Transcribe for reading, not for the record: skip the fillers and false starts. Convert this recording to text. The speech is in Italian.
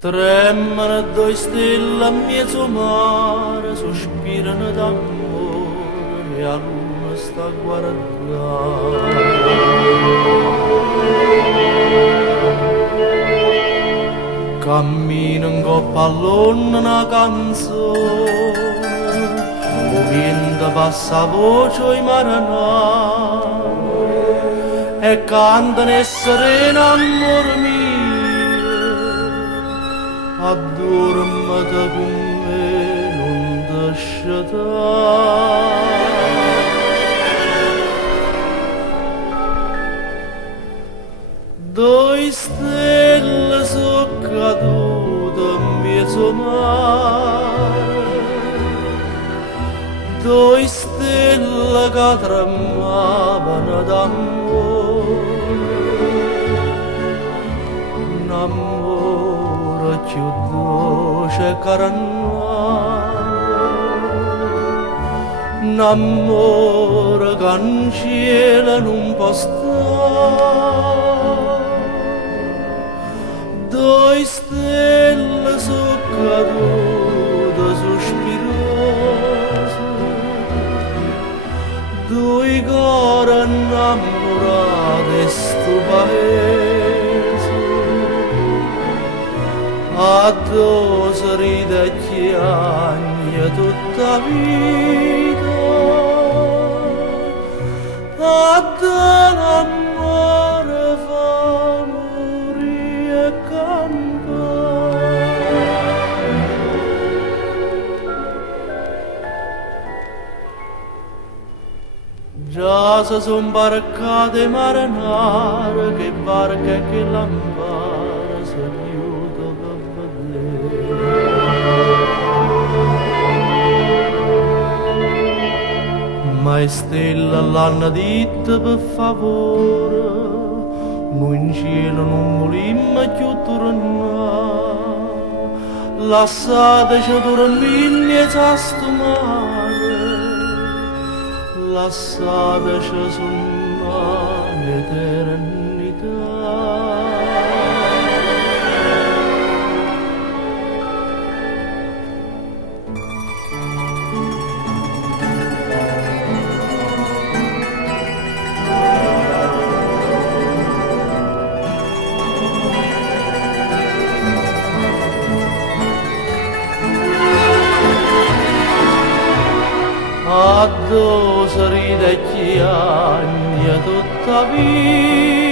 Tremano due stelle a mezzo mare, sospirano d'amore e a luna sta a guardare. Cammino in coppa all'onna una canzone, movendo passa voce i maranà, e cantano e sereno amore mio, addormata con me, non lasciata. Due stelle sono cadute in mezzo mare, due stelle che tremavano d'amore, un amore più dolce che un amore che in cielo non può stare. Due stelle sono cadute sospirose, due cuori innamorati sto paese, a due sorride e chiagna tutta vita, a due l'amore fa morire e campare. Già si son barcate marinare, che barca e che lampare si aiuta a vedere. Ma stella l'hanno detto per favore, noi in cielo non volimmo più tornare, lasciateci dormire e stomare, lasciateci sonnare l'eternità. A due sorride e chiagna tutta vita,